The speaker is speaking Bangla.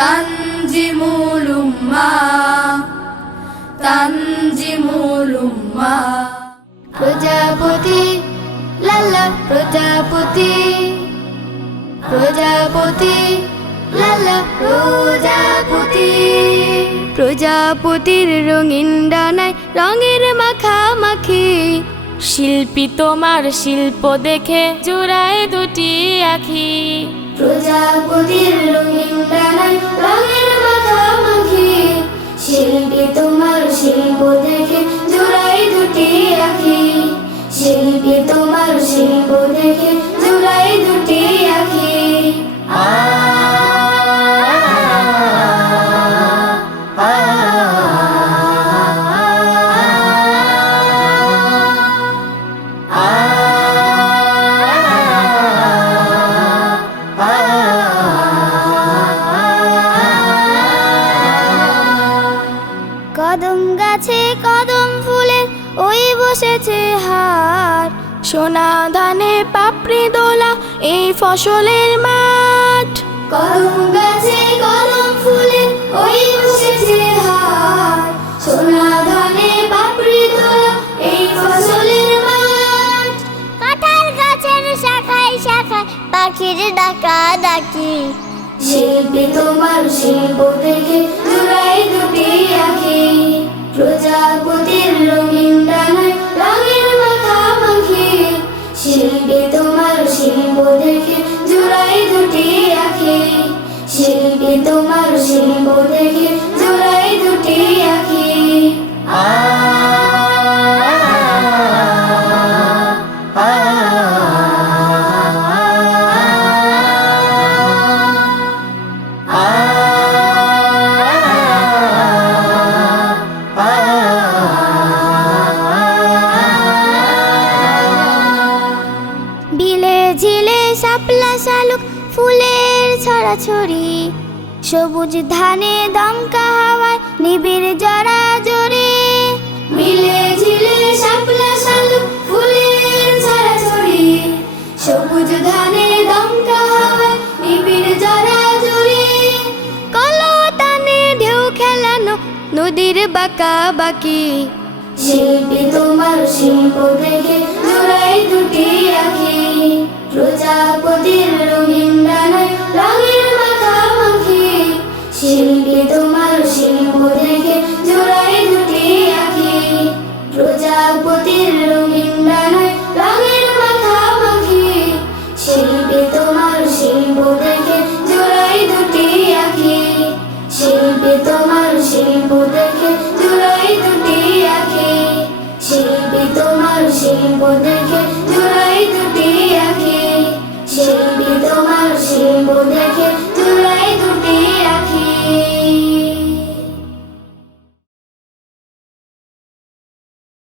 তানজিমুল উম্মাহ, তানজিমুল উম্মাহ। প্রজাপতি লালা প্রজাপতি, প্রজাপতি লালা প্রজাপতি। প্রজাপতির রঙিন ডানায় রঙের মাখামাখি, শিল্পী তোমার শিল্প দেখে জুড়ায় দুটি আখি। প্রজাপতির রঙিন ডানায় রঙের মাখামাখি, শিল্পী তোমার শিল্প দেখে জোড়াই দুটি আখি। শিল্পী তোমার শিল্প দেখে জোড়াই দুটি আখি। কদম গাছে কদম ফুলের ওই বসেছে হার, সোনা ধানে পাপড়ি দোলা এই ফসলের মাঠ। কদম গাছে কদম ফুলের ওই বসেছে হার, সোনা ধানে পাপড়ি তোলা এই ফসলের মাঠ। কাঁঠাল গাছের শাখায় শাখায় পাখির ডাকা ডাকি, শিল্পী তোমার শিল্প দেখে জোড়াই দুটি আখি। প্রজাপতির রঙিন ডানায় রঙের মাখামাখি, শিল্পী তোমার শিল্প দেখে জোড়াই দুটি আখি। শিল্পী তোমার শিল্প দেখে জোড়াই দুটি আখি। বিলে ঝিলে শাপলা শালুক ফুলের ছড়াছড়ি, সবুজ ধানে দমকা হাওয়ায় নিবিড় জড়াজড়ি। বিলে ঝিলে শাপলা শালুক ফুলের ছড়াছড়ি, সবুজ ধানে দমকা হাওয়ায় নিবিড় জড়াজড়ি। কলতানে ঢেউ খেলানো নদীর বাঁকা বাকি, শিল্পী তোমার শিল্প দেখে জোড়াই দুটি আখি। প্রজাপতির রঙিন